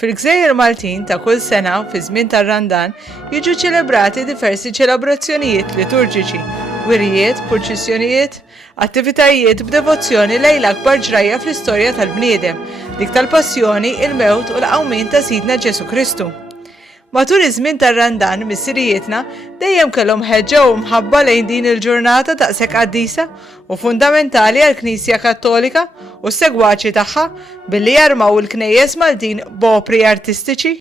Fil-Gżejjer Maltin ta' kull sena fi żmien tar-Randan jiġu ċelebrati diversi ċelebrazzjonijiet liturġiċi, wirijiet, purċissjonijiet, attivitajiet b'devozzjoni lejn l-akbar ġrajja fl-istorja tal-bniedem, dik tal-passjoni, il-mewt u l-qawmien ta' Sidna Ġesu Kristu. Matul iż-żmien tar-Randan missirijietna dejjem kellhom ħeġġa u mħabba lejn din il-ġurnata daqshekk qaddisa u fundamentali għall-Knisja Kattolika u s-segwaċi tagħha billi jarmaw il-knejjes Maltin b'opri artistiċi